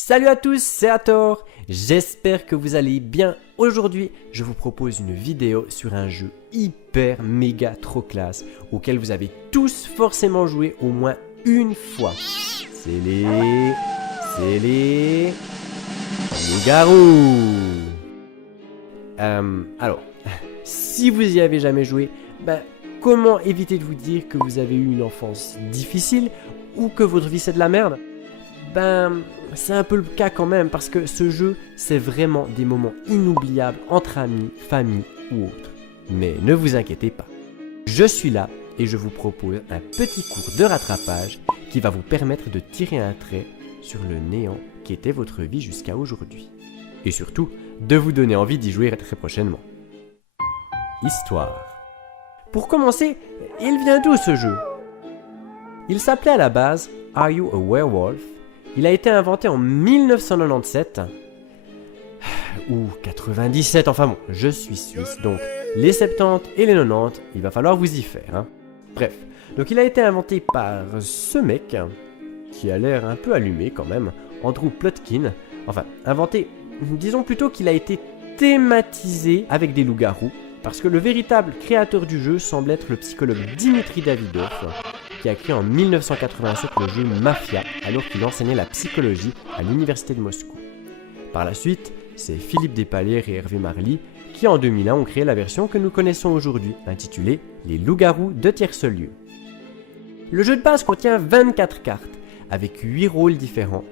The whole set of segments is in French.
Salut à tous, c'est Hathor. J'espère que vous allez bien. Aujourd'hui, je vous propose une vidéo sur un jeu hyper méga trop classe auquel vous avez tous forcément joué au moins une fois. C'est les loups-garous. Alors, si vous y avez jamais joué, comment éviter de vous dire que vous avez eu une enfance difficile ou que votre vie c'est de la merde? C'est un peu le cas quand même parce que ce jeu, c'est vraiment des moments inoubliables entre amis, famille ou autres. Mais ne vous inquiétez pas, je suis là et je vous propose un petit cours de rattrapage qui va vous permettre de tirer un trait sur le néant qui était votre vie jusqu'à aujourd'hui. Et surtout, de vous donner envie d'y jouer très prochainement. Histoire. Pour commencer, il vient d'où ce jeu? Il s'appelait à la base Are You a Werewolf? Il a été inventé en 1997 ou 97, enfin bon, je suis suisse, donc les 70 et les 90, il va falloir vous y faire. Hein. Bref, donc il a été inventé par ce mec qui a l'air un peu allumé quand même, Andrew Plotkin. Enfin, inventé, disons plutôt qu'il a été thématisé avec des loups-garous, parce que le véritable créateur du jeu semble être le psychologue Dimitri Davidov, qui a créé en 1987 le jeu Mafia, alors qu'il enseignait la psychologie à l'université de Moscou. Par la suite, c'est Philippe Despalières et Hervé Marly qui en 2001 ont créé la version que nous connaissons aujourd'hui, intitulée Les loups-garous de Tierce-Lieu. Le jeu de base contient 24 cartes, avec 8 rôles différents,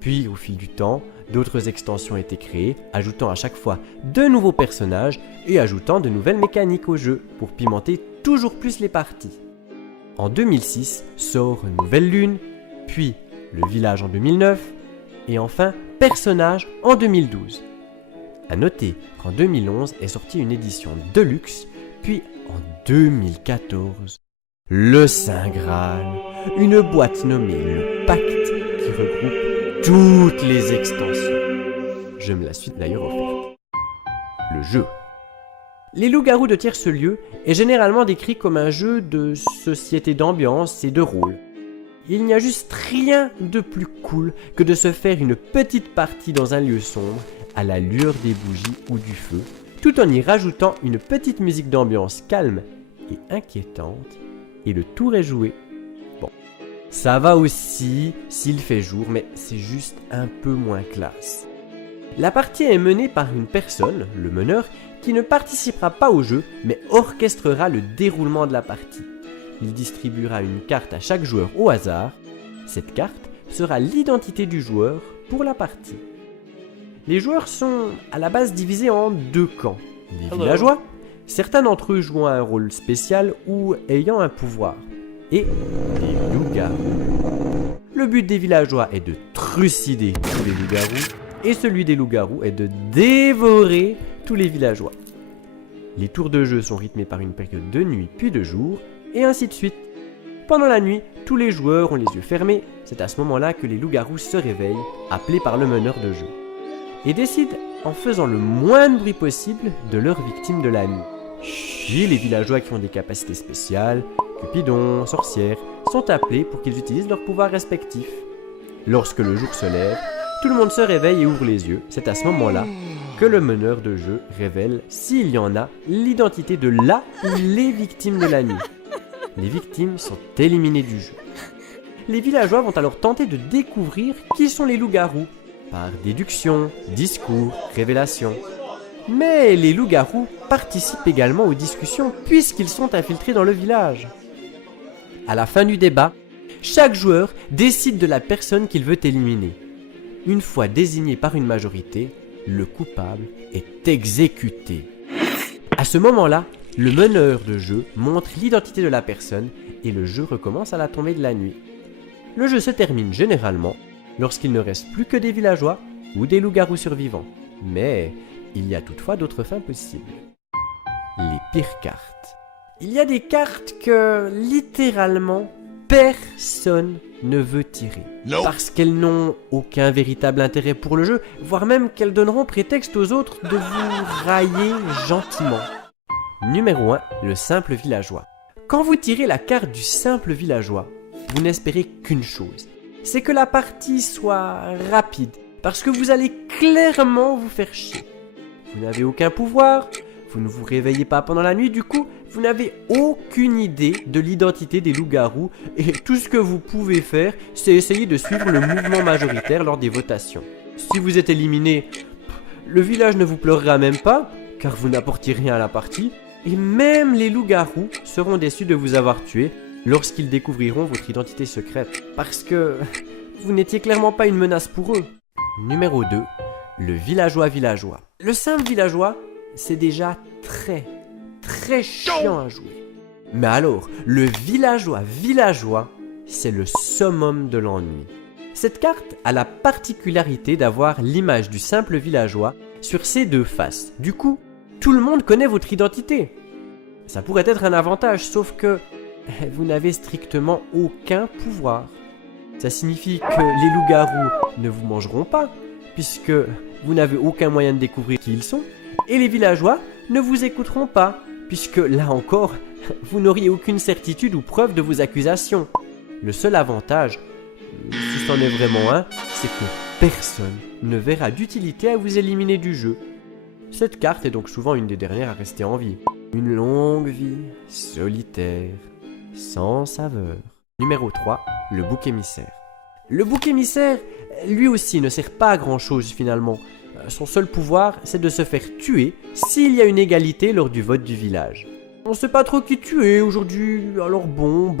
puis au fil du temps, d'autres extensions ont été créées, ajoutant à chaque fois de nouveaux personnages et ajoutant de nouvelles mécaniques au jeu, pour pimenter toujours plus les parties. En 2006 sort Nouvelle Lune, puis Le Village en 2009, et enfin Personnage en 2012. A noter qu'en 2011 est sortie une édition Deluxe, puis en 2014, le Saint Graal, une boîte nommée le Pacte qui regroupe toutes les extensions. Je me la suis d'ailleurs offerte. Le jeu. Les loups-garous de Tierce-Lieu est généralement décrit comme un jeu de société d'ambiance et de rôle. Il n'y a juste rien de plus cool que de se faire une petite partie dans un lieu sombre, à la lueur des bougies ou du feu, tout en y rajoutant une petite musique d'ambiance calme et inquiétante, et le tour est joué. Bon, ça va aussi s'il fait jour, mais c'est juste un peu moins classe. La partie est menée par une personne, le meneur, qui ne participera pas au jeu, mais orchestrera le déroulement de la partie. Il distribuera une carte à chaque joueur au hasard. Cette carte sera l'identité du joueur pour la partie. Les joueurs sont à la base divisés en deux camps. Les villageois, certains d'entre eux jouant un rôle spécial ou ayant un pouvoir, et les loups-garous. Le but des villageois est de trucider tous les loups-garous, et celui des loups-garous est de dévorer tous les villageois. Les tours de jeu sont rythmés par une période de nuit puis de jour, et ainsi de suite. Pendant la nuit, tous les joueurs ont les yeux fermés, c'est à ce moment-là que les loups-garous se réveillent, appelés par le meneur de jeu, et décident, en faisant le moins de bruit possible, de leurs victimes de la nuit. Puis les villageois qui ont des capacités spéciales, cupidons, sorcières, sont appelés pour qu'ils utilisent leurs pouvoirs respectifs. Lorsque le jour se lève, tout le monde se réveille et ouvre les yeux. C'est à ce moment-là que le meneur de jeu révèle, s'il y en a, l'identité de la ou les victimes de la nuit. Les victimes sont éliminées du jeu. Les villageois vont alors tenter de découvrir qui sont les loups-garous, par déduction, discours, révélation. Mais les loups-garous participent également aux discussions puisqu'ils sont infiltrés dans le village. À la fin du débat, chaque joueur décide de la personne qu'il veut éliminer. Une fois désigné par une majorité, le coupable est exécuté. À ce moment-là, le meneur de jeu montre l'identité de la personne et le jeu recommence à la tombée de la nuit. Le jeu se termine généralement lorsqu'il ne reste plus que des villageois ou des loups-garous survivants. Mais il y a toutefois d'autres fins possibles. Les pires cartes. Il y a des cartes que, littéralement, personne ne veut tirer. Parce qu'elles n'ont aucun véritable intérêt pour le jeu, voire même qu'elles donneront prétexte aux autres de vous railler gentiment. Numéro 1, le simple villageois. Quand vous tirez la carte du simple villageois, vous n'espérez qu'une chose, c'est que la partie soit rapide, parce que vous allez clairement vous faire chier. Vous n'avez aucun pouvoir, vous ne vous réveillez pas pendant la nuit, du coup, vous n'avez aucune idée de l'identité des loups-garous et tout ce que vous pouvez faire, c'est essayer de suivre le mouvement majoritaire lors des votations. Si vous êtes éliminé, le village ne vous pleurera même pas, car vous n'apportiez rien à la partie, et même les loups-garous seront déçus de vous avoir tué lorsqu'ils découvriront votre identité secrète, parce que vous n'étiez clairement pas une menace pour eux. Numéro 2, le villageois. Le simple villageois, c'est déjà très chiant à jouer. Mais alors, le villageois, c'est le summum de l'ennui. Cette carte a la particularité d'avoir l'image du simple villageois sur ses deux faces. Du coup, tout le monde connaît votre identité. Ça pourrait être un avantage, sauf que vous n'avez strictement aucun pouvoir. Ça signifie que les loups-garous ne vous mangeront pas, puisque vous n'avez aucun moyen de découvrir qui ils sont, et les villageois ne vous écouteront pas, puisque là encore, vous n'auriez aucune certitude ou preuve de vos accusations. Le seul avantage, si c'en est vraiment un, c'est que personne ne verra d'utilité à vous éliminer du jeu. Cette carte est donc souvent une des dernières à rester en vie. Une longue vie, solitaire, sans saveur. Numéro 3, le bouc émissaire. Le bouc émissaire, lui aussi, ne sert pas à grand chose finalement. Son seul pouvoir, c'est de se faire tuer s'il y a une égalité lors du vote du village. On sait pas trop qui tuer aujourd'hui, alors bon,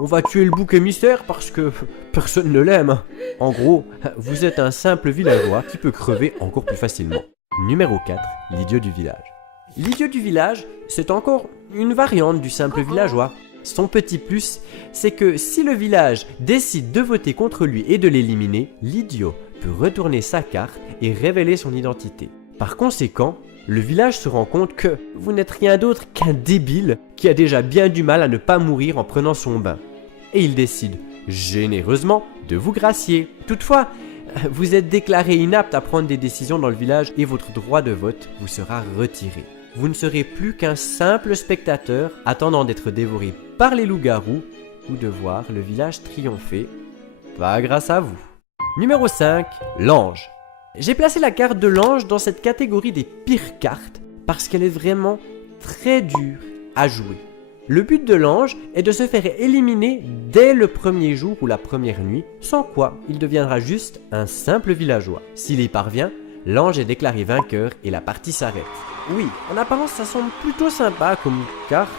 on va tuer le bouc émissaire parce que personne ne l'aime. En gros, vous êtes un simple villageois qui peut crever encore plus facilement. Numéro 4, l'idiot du village. L'idiot du village, c'est encore une variante du simple villageois. Son petit plus, c'est que si le village décide de voter contre lui et de l'éliminer, l'idiot peut retourner sa carte et révéler son identité. Par conséquent, le village se rend compte que vous n'êtes rien d'autre qu'un débile qui a déjà bien du mal à ne pas mourir en prenant son bain. Et il décide généreusement de vous gracier. Toutefois, vous êtes déclaré inapte à prendre des décisions dans le village et votre droit de vote vous sera retiré. Vous ne serez plus qu'un simple spectateur attendant d'être dévoré par les loups-garous ou de voir le village triompher. Pas grâce à vous. Numéro 5, l'ange. J'ai placé la carte de l'ange dans cette catégorie des pires cartes parce qu'elle est vraiment très dure à jouer. Le but de l'ange est de se faire éliminer dès le premier jour ou la première nuit, sans quoi il deviendra juste un simple villageois. S'il y parvient, l'ange est déclaré vainqueur et la partie s'arrête. Oui, en apparence ça semble plutôt sympa comme carte,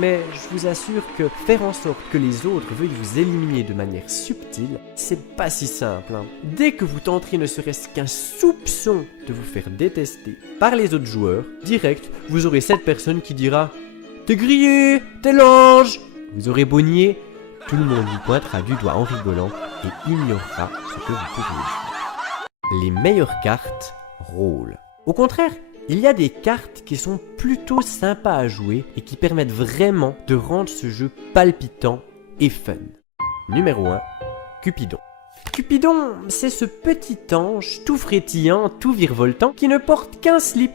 mais je vous assure que faire en sorte que les autres veuillent vous éliminer de manière subtile, c'est pas si simple. Dès que vous tenterez ne serait-ce qu'un soupçon de vous faire détester par les autres joueurs, direct, vous aurez cette personne qui dira « T'es grillé, t'es l'ange !» Vous aurez beau nier, tout le monde vous pointera du doigt en rigolant et ignorera ce que vous pourriez dire. Les meilleures cartes, rôle. Au contraire, il y a des cartes qui sont plutôt sympas à jouer et qui permettent vraiment de rendre ce jeu palpitant et fun. Numéro 1, Cupidon. Cupidon, c'est ce petit ange tout frétillant, tout virevoltant qui ne porte qu'un slip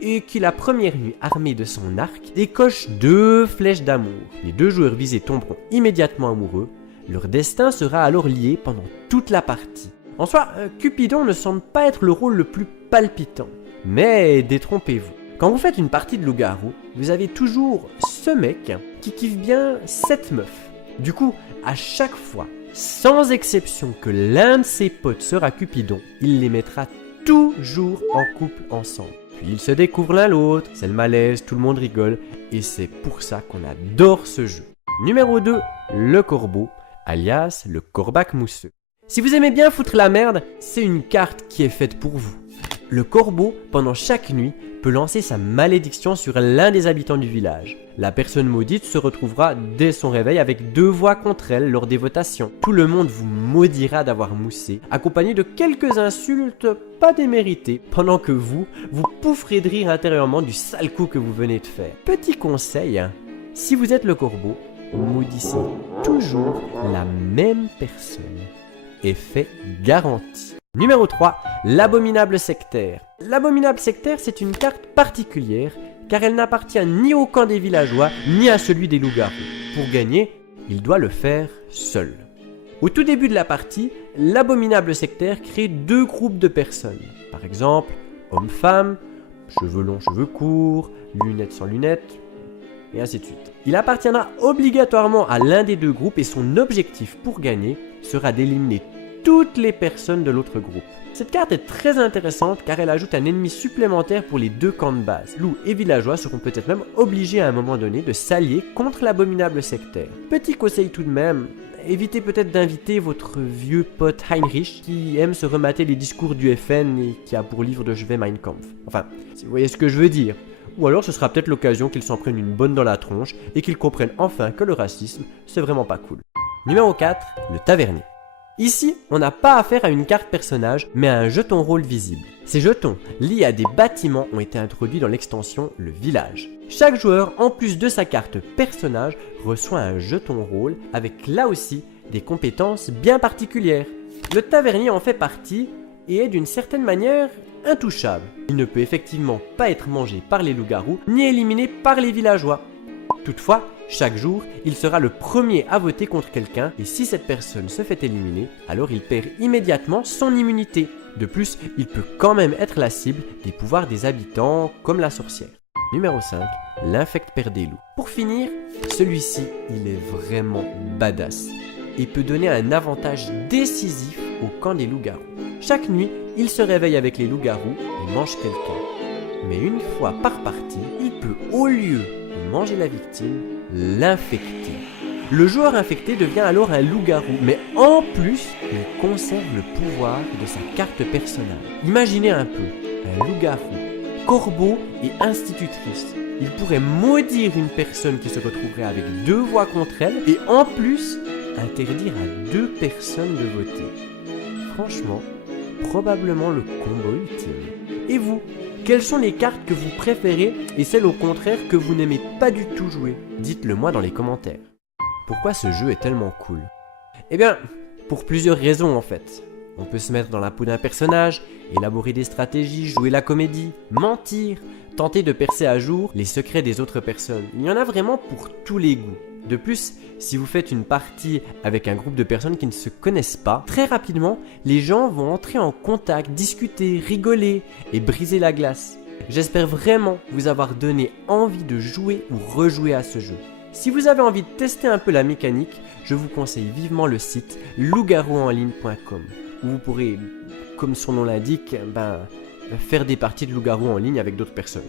et qui la première nuit, armé de son arc, décoche 2 flèches d'amour. Les 2 joueurs visés tomberont immédiatement amoureux, leur destin sera alors lié pendant toute la partie. En soi, Cupidon ne semble pas être le rôle le plus palpitant. Mais détrompez-vous. Quand vous faites une partie de loup-garou, vous avez toujours ce mec qui kiffe bien cette meuf. Du coup, à chaque fois, sans exception que l'un de ses potes sera Cupidon, il les mettra toujours en couple ensemble. Puis ils se découvrent l'un l'autre, c'est le malaise, tout le monde rigole, et c'est pour ça qu'on adore ce jeu. Numéro 2, le corbeau, alias le corbac mousseux. Si vous aimez bien foutre la merde, c'est une carte qui est faite pour vous. Le corbeau, pendant chaque nuit, peut lancer sa malédiction sur l'un des habitants du village. La personne maudite se retrouvera dès son réveil avec 2 voix contre elle lors des votations. Tout le monde vous maudira d'avoir moussé, accompagné de quelques insultes pas déméritées, pendant que vous poufferez de rire intérieurement du sale coup que vous venez de faire. Petit conseil, si vous êtes le corbeau, maudissez toujours la même personne. Effet garanti. Numéro 3, l'abominable sectaire. L'abominable sectaire, c'est une carte particulière car elle n'appartient ni au camp des villageois ni à celui des loups-garous. Pour gagner, il doit le faire seul. Au tout début de la partie, l'abominable sectaire crée 2 groupes de personnes. Par exemple, homme-femme, cheveux longs, cheveux courts, lunettes sans lunettes, et ainsi de suite. Il appartiendra obligatoirement à l'un des 2 groupes et son objectif pour gagner sera d'éliminer toutes les personnes de l'autre groupe. Cette carte est très intéressante car elle ajoute un ennemi supplémentaire pour les 2 camps de base. Loups et villageois seront peut-être même obligés à un moment donné de s'allier contre l'abominable sectaire. Petit conseil tout de même, évitez peut-être d'inviter votre vieux pote Heinrich qui aime se remater les discours du FN et qui a pour livre de chevet Mein Kampf. Enfin, si vous voyez ce que je veux dire. Ou alors ce sera peut-être l'occasion qu'il s'en prenne une bonne dans la tronche et qu'il comprenne enfin que le racisme, c'est vraiment pas cool. Numéro 4, le tavernier. Ici, on n'a pas affaire à une carte personnage, mais à un jeton rôle visible. Ces jetons, liés à des bâtiments, ont été introduits dans l'extension Le Village. Chaque joueur, en plus de sa carte personnage, reçoit un jeton rôle avec là aussi des compétences bien particulières. Le tavernier en fait partie et est d'une certaine manière intouchable. Il ne peut effectivement pas être mangé par les loups-garous ni éliminé par les villageois. Toutefois, chaque jour, il sera le premier à voter contre quelqu'un et si cette personne se fait éliminer, alors il perd immédiatement son immunité. De plus, il peut quand même être la cible des pouvoirs des habitants comme la sorcière. Numéro 5, l'infect père des loups. Pour finir, celui-ci, il est vraiment badass et peut donner un avantage décisif au camp des loups-garous. Chaque nuit, il se réveille avec les loups-garous et mange quelqu'un. Mais une fois par partie, il peut au lieu de manger la victime, l'infecter. Le joueur infecté devient alors un loup-garou, mais en plus, il conserve le pouvoir de sa carte personnage. Imaginez un peu, un loup-garou, corbeau et institutrice. Il pourrait maudire une personne qui se retrouverait avec 2 voix contre elle et en plus, interdire à 2 personnes de voter. Franchement, probablement le combo ultime. Et vous, quelles sont les cartes que vous préférez et celles au contraire que vous n'aimez pas du tout jouer? Dites-le moi dans les commentaires. Pourquoi ce jeu est tellement cool? Eh bien, pour plusieurs raisons en fait. On peut se mettre dans la peau d'un personnage, élaborer des stratégies, jouer la comédie, mentir, tenter de percer à jour les secrets des autres personnes. Il y en a vraiment pour tous les goûts. De plus, si vous faites une partie avec un groupe de personnes qui ne se connaissent pas, très rapidement, les gens vont entrer en contact, discuter, rigoler et briser la glace. J'espère vraiment vous avoir donné envie de jouer ou rejouer à ce jeu. Si vous avez envie de tester un peu la mécanique, je vous conseille vivement le site loup-garou-en-ligne.com où vous pourrez, comme son nom l'indique, faire des parties de loup-garou en ligne avec d'autres personnes.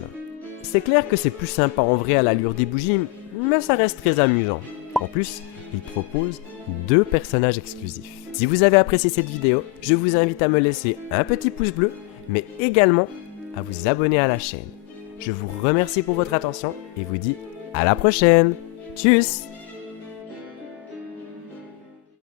C'est clair que c'est plus sympa en vrai à l'allure des bougies, mais ça reste très amusant. En plus, il propose 2 personnages exclusifs. Si vous avez apprécié cette vidéo, je vous invite à me laisser un petit pouce bleu, mais également à vous abonner à la chaîne. Je vous remercie pour votre attention et vous dis à la prochaine. Tchuss!